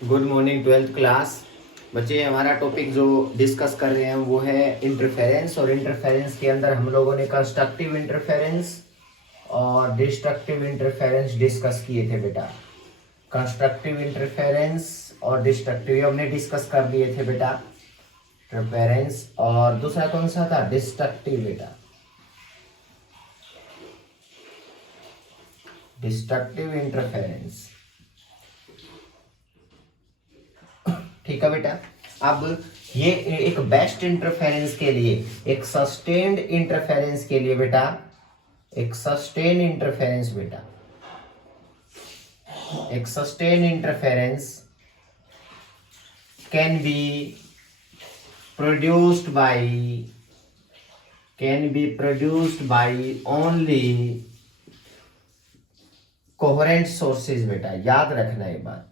Good morning 12th class बच्चे। हमारा topic जो डिस्कस कर रहे हैं वो है इंटरफेरेंस। और इंटरफेरेंस के अंदर हम लोगों ने कंस्ट्रक्टिव इंटरफेरेंस और डिस्ट्रक्टिव इंटरफेरेंस डिस्कस किए थे बेटा। कंस्ट्रक्टिव इंटरफेरेंस और डिस्ट्रक्टिव हमने डिस्कस कर लिए थे बेटा, इंटरफेरेंस। और दूसरा कौन सा था? डिस्ट्रक्टिव बेटा, डिस्ट्रक्टिव इंटरफेरेंस। ठीक है बेटा। अब ये एक बेस्ट इंटरफेरेंस के लिए, एक सस्टेन्ड इंटरफेरेंस के लिए बेटा, एक सस्टेन इंटरफेरेंस बेटा, एक sustain interference can be produced by only coherent sources बेटा। याद रखना ये बात।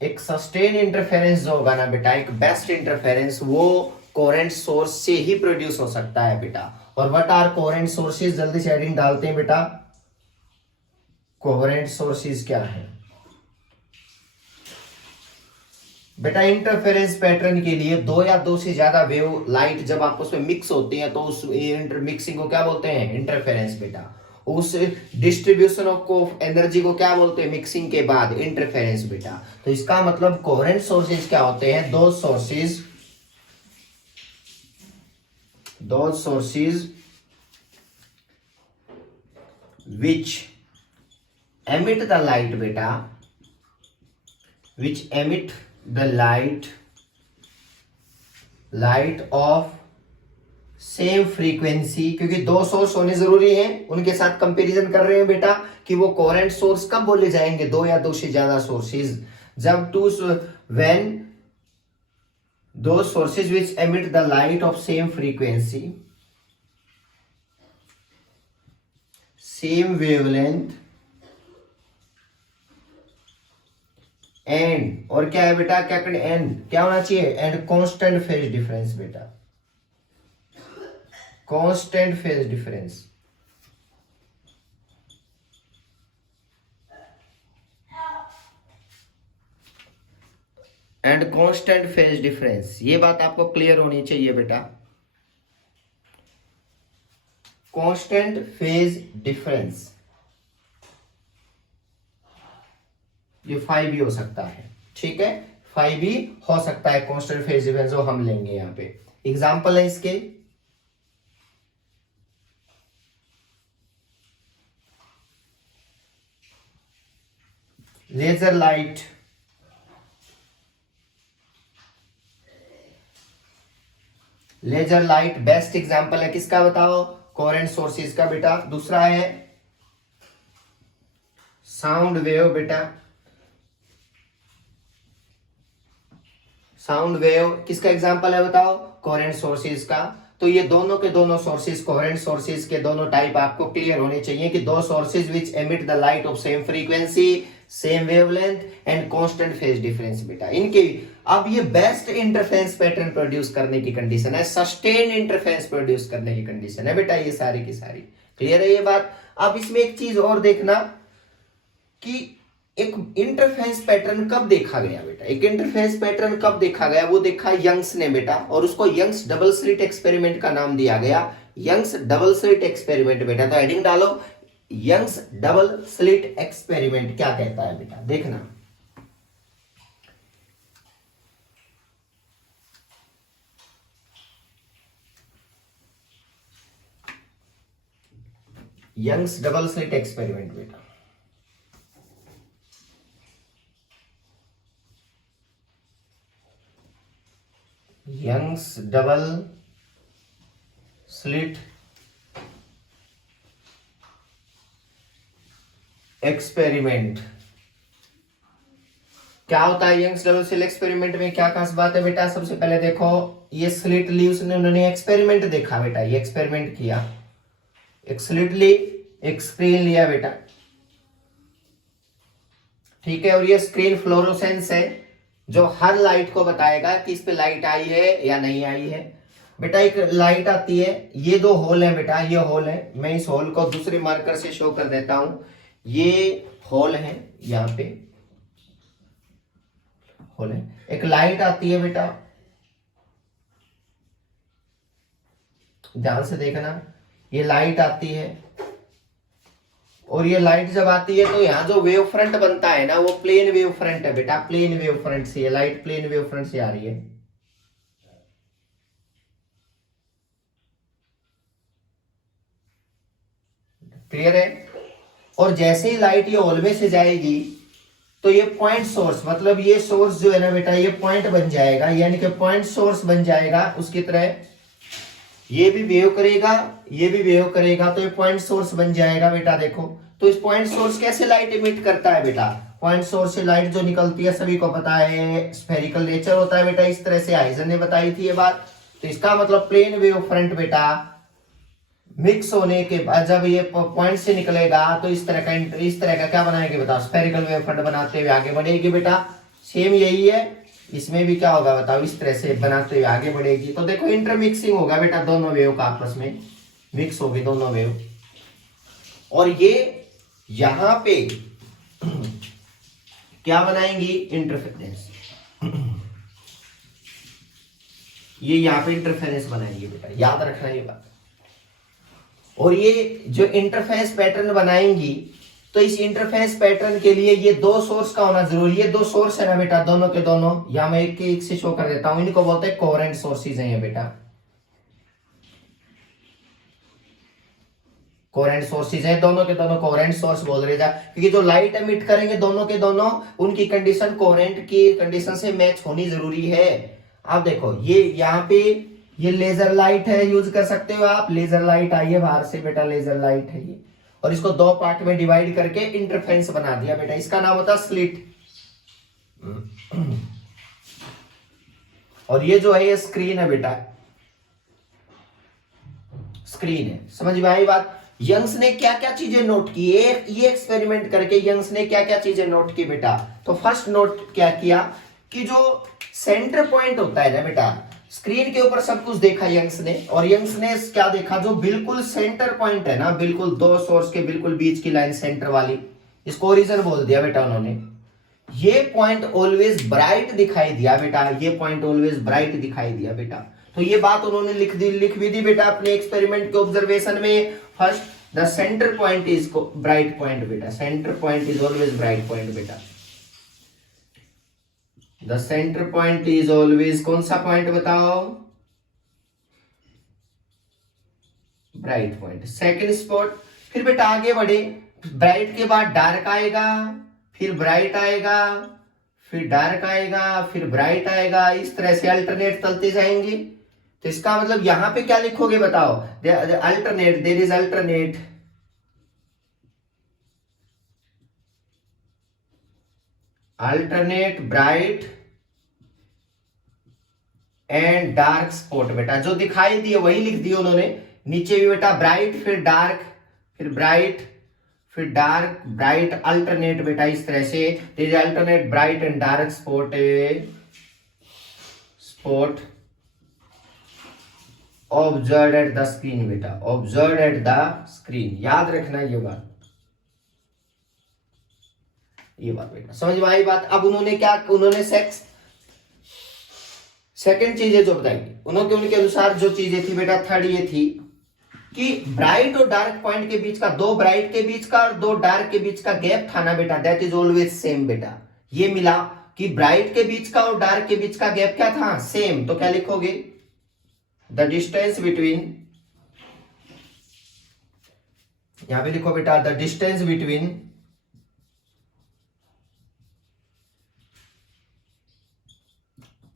एक सस्टेन इंटरफेरेंस जो होगा ना बेटा, एक बेस्ट इंटरफेरेंस, वो कोहेरेंट सोर्स से ही प्रोड्यूस हो सकता है बेटा। और व्हाट आर कोहेरेंट सोर्सेज? जल्दी से हेडिंग डालते हैं बेटा। कोहेरेंट सोर्सेज क्या है बेटा? इंटरफेरेंस पैटर्न के लिए दो या दो से ज्यादा वेव लाइट जब आपस में मिक्स होती है तो उस इंटरमिक्सिंग को क्या बोलते हैं? इंटरफेरेंस बेटा। उस डिस्ट्रीब्यूशन ऑफ एनर्जी को क्या बोलते हैं मिक्सिंग के बाद? इंटरफेरेंस बेटा। तो इसका मतलब कोहेरेंट सोर्सेज क्या होते हैं? दो sources which emit the light बेटा, which emit the light of same frequency. क्योंकि दो सोर्स होने जरूरी हैं, उनके साथ कंपैरिजन कर रहे हैं बेटा कि वो कोहेरेंट सोर्स कब बोले जाएंगे? दो या दो से ज्यादा सोर्सेज। जब व्हेन दो sources which emit the light of same frequency, same wavelength and, और क्या है बेटा? क्या करना? एंड क्या होना चाहिए? एंड कांस्टेंट फेज डिफरेंस बेटा, constant phase difference. And constant phase difference, ये बात आपको क्लियर होनी चाहिए बेटा। कांस्टेंट फेज डिफरेंस ये 5 भी हो सकता है, ठीक है? 5 भी हो सकता है कांस्टेंट फेज डिफरेंस जो हम लेंगे यहां पे। एग्जांपल है इसके, laser light, laser light best example है किसका बताओ? कोहेरेंट सोर्सेज का बेटा। दूसरा है साउंड वेव बेटा, साउंड वेव किसका एग्जांपल है बताओ? कोहेरेंट सोर्सेज का। तो ये दोनों के दोनों सोर्सेज, कोहेरेंट सोर्सेज के दोनों टाइप आपको क्लियर होने चाहिए कि दो sources which emit the light of same frequency, same wavelength and constant phase difference बेटा। इनके अब ये बेस्ट इंटरफेरेंस पैटर्न प्रोड्यूस करने की कंडीशन है, सस्टेन इंटरफेरेंस प्रोड्यूस करने की कंडीशन है बेटा। ये सारी की सारी क्लियर है ये बात। अब इसमें एक चीज और देखना कि एक इंटरफेरेंस पैटर्न कब देखा गया बेटा? एक इंटरफेरेंस पैटर्न कब देखा गया? वो देखा यंग्स ने बेटा, और उसको यंग्स डबल स्लिट एक्सपेरिमेंट का नाम दिया गया। यंग्स डबल स्लिट एक्सपेरिमेंट बेटा। तो हेडिंग डालो, यंग्स डबल स्लिट एक्सपेरिमेंट क्या कहता है बेटा? देखना, यंग्स डबल स्लिट एक्सपेरिमेंट बेटा। यंग्स डबल स्लिट एक्सपेरिमेंट क्या होता है? यंग्स डबल स्लिट एक्सपेरिमेंट में क्या खास बात है बेटा? सबसे पहले देखो, ये स्लिट ली उसने, उन्होंने एक्सपेरिमेंट देखा बेटा, ये एक्सपेरिमेंट किया। एक स्लिट ली, एक स्क्रीन लिया बेटा, ठीक है? और ये स्क्रीन फ्लोरोसेंस है जो हर लाइट को बताएगा कि इस पे लाइट आई है या नहीं आई है बेटा। एक लाइट आती है, ये दो होल है बेटा, ये होल है। मैं इस होल को दूसरे मार्कर से शो कर देता हूं। ये होल है यहाँ पे, खोले। एक लाइट आती है बेटा, ध्यान से देखना, ये लाइट आती है, और ये लाइट जब आती है तो यहाँ जो वेव फ्रंट बनता है ना वो प्लेन वेव फ्रंट है बेटा, प्लेन वेव फ्रंट से ये लाइट प्लेन वेव फ्रंट से आ रही है। क्लियर है? और जैसे ही लाइट ये हॉल में से जाएगी तो ये पॉइंट सोर्स, मतलब ये सोर्स जो है ना बेटा ये पॉइंट बन जाएगा, यानी कि पॉइंट सोर्स बन जाएगा उसकी तरह। ये भी वेव करेगा, ये भी वेव करेगा, तो ये पॉइंट सोर्स बन जाएगा बेटा। देखो तो इस पॉइंट सोर्स कैसे लाइट इमिट करता है बेटा, पॉइंट सोर्स से लाइट जो निकलती है सभी को पता है, स्फेरिकल नेचर होता है बेटा, इस तरह से हाइजन ने बताई थी ये बात। तो इसका मतलब प्लेन वेव फ्रंट बेटा मिक्स होने के बाद जब ये पॉइंट से निकलेगा तो इस तरह का क्या बनाएगी बताओ, स्फेरिकल वेव फ्रंट बनाते हुए आगे बढ़ेगी बेटा। सेम यही है, इसमें भी क्या होगा बताओ, इस तरह से बनाते हुए आगे बढ़ेगी। तो देखो इंटरमिक्सिंग होगा बेटा, दोनों वेव का आपस में मिक्स होगी दोनों वेव। और ये यहां पे क्या बनाएंगी, इंटरफेरेंस, ये यहां पे इंटरफेरेंस बनाएंगे बेटा, याद रखना ये बात। और ये जो इंटरफेरेंस पैटर्न बनाएंगी तो इस इंटरफेरेंस पैटर्न के लिए ये दो सोर्स का होना जरूरी है। दो सोर्स है ना बेटा, दोनों के दोनों, या मैं एक से शो कर देता हूं, इनको बोलते हैं कोहेरेंट सोर्सेज हैं ये बेटा, कोहेरेंट सोर्सेज है, दोनों के दोनों कोहेरेंट सोर्स बोल रहे जा, क्योंकि जो लाइट एमिट करेंगे दोनों के दोनों उनकी कंडीशन कोहेरेंट की कंडीशन से मैच होनी जरूरी है। आप देखो ये यहाँ पे ये लेजर लाइट है, यूज कर सकते हो आप, लेजर लाइट आई है बाहर से बेटा, लेजर लाइट है ये, और इसको दो पार्ट में डिवाइड करके इंटरफेरेंस बना दिया बेटा, इसका नाम होता है स्लिट। और ये जो है ये स्क्रीन है बेटा, स्क्रीन है। समझ में आई बात? यंग्स ने क्या क्या चीजें नोट की, ये एक्सपेरिमेंट करके यंग्स ने क्या क्या चीजें नोट की बेटा। तो फर्स्ट नोट क्या किया कि जो सेंटर पॉइंट होता है ना बेटा, स्क्रीन के ऊपर सब कुछ देखा यंग्स ने, और यंग्स ने क्या देखा, जो बिल्कुल सेंटर पॉइंट है ना, बिल्कुल दो सोर्स के बिल्कुल बीच की लाइन सेंटर वाली, इसको ओरिजिन बोल दिया बेटा उन्होंने। ये पॉइंट ऑलवेज ब्राइट दिखाई दिया बेटा, ये पॉइंट ऑलवेज ब्राइट दिखाई दिया बेटा। तो ये बात उन्होंने लिख भी दी बेटा अपने एक्सपेरिमेंट के ऑब्जर्वेशन में। First the center point is bright point बेटा, center point is always bright point बेटा, the center point is always, कौन सा पॉइंट बताओ, ब्राइट पॉइंट। सेकंड स्पॉट, फिर बेटा आगे बढ़े, ब्राइट के बाद डार्क आएगा, फिर ब्राइट आएगा, फिर डार्क आएगा, फिर ब्राइट आएगा, इस तरह से अल्टरनेट चलते जाएंगे। तो इसका मतलब यहां पे क्या लिखोगे बताओ, alternate, there is alternate, alternate bright and dark spot बेटा, जो दिखाई दिए वही लिख दिए उन्होंने। नीचे भी बेटा ब्राइट, फिर डार्क, फिर ब्राइट, फिर डार्क, ब्राइट, अल्टरनेट बेटा, इस तरह से there is alternate bright and dark spot, spot observed at the screen बेटा, ऑब्जर्व्ड एट द स्क्रीन, याद रखना ये बात, ये बात बेटा, समझ में आई बात। अब उन्होंने क्या, उन्होंने सेकंड चीजें जो बताई उन्होंने, उनके अनुसार जो चीजें थी बेटा, थर्ड ये थी कि ब्राइट और डार्क पॉइंट के बीच का, दो ब्राइट के बीच का और दो डार्क के बीच का गैप था ना बेटा, दैट इज ऑलवेज सेम बेटा। ये मिला कि ब्राइट के बीच का और डार्क के बीच का गैप क्या था, सेम। तो क्या लिखोगे, द डिस्टेंस बिटवीन, यहां पे लिखो बेटा, the distance between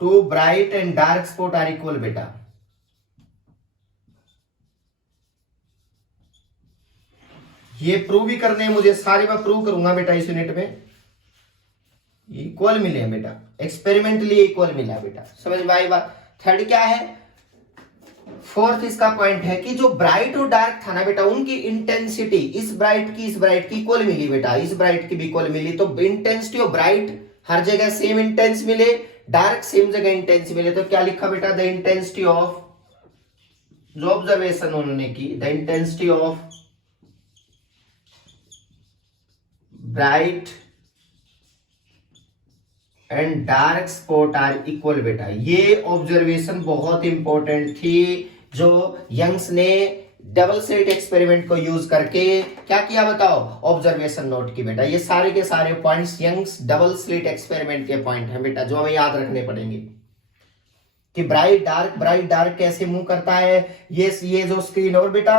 two bright and dark spot are equal बेटा। ये प्रूव भी करने हैं मुझे, सारे मैं प्रूव करूंगा बेटा इस यूनिट में। इक्वल मिले बेटा, एक्सपेरिमेंटली इक्वल मिला बेटा, समझ में आई बात। थर्ड क्या है, फोर्थ इसका पॉइंट है कि जो ब्राइट और डार्क था ना बेटा, उनकी इंटेंसिटी इस ब्राइट की इक्वल मिली बेटा, इस ब्राइट की भी इक्वल मिली। तो इंटेंसिटी ऑफ ब्राइट हर जगह सेम इंटेंस मिले, डार्क सेम जगह इंटेंस मिले। तो क्या लिखा बेटा, द इंटेंसिटी ऑफ, जो ऑब्जर्वेशन उन्होंने की, the intensity of bright and dark spot are equal बेटा। ये ऑब्जर्वेशन बहुत इंपॉर्टेंट थी जो यंग्स ने डबल स्लिट एक्सपेरिमेंट को यूज करके क्या किया बताओ, ऑब्जर्वेशन नोट की बेटा। ये सारे के सारे points Young's double slit experiment के पॉइंट हैं बेटा जो हमें याद रखने पड़ेंगे कि ब्राइट डार्क कैसे मूव करता है। ये जो स्क्रीन और बेटा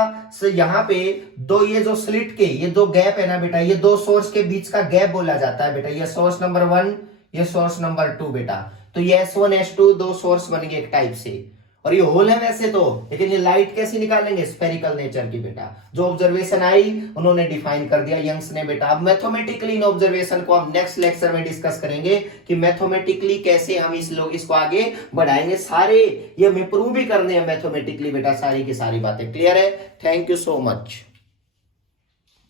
यहाँ पे दो ये जो स्लिट के ये दो गैप है ना बेटा, ये दो सोर्स के बीच का गैप बोला जाता है बेटा। ये सोर्स नंबर 1, ये सोर्स नंबर 2 बेटा। तो ये S1 S2 दो सोर्स बन गए एक टाइप से, और ये होल है वैसे तो, लेकिन ये लाइट कैसे निकालेंगे, स्फेरिकल नेचर की बेटा। जो ऑब्जर्वेशन आई उन्होंने डिफाइन कर दिया यंग्स ने बेटा। अब मैथमेटिकली इन ऑब्जर्वेशन को हम नेक्स्ट लेक्चर में डिस्कस करेंगे कि मैथमेटिकली कैसे हम इसको आगे बढ़ाएंगे। सारे ये हमें प्रूव भी करने हैं मैथमेटिकली बेटा, सारी की सारी बातें क्लियर है। Thank you so much.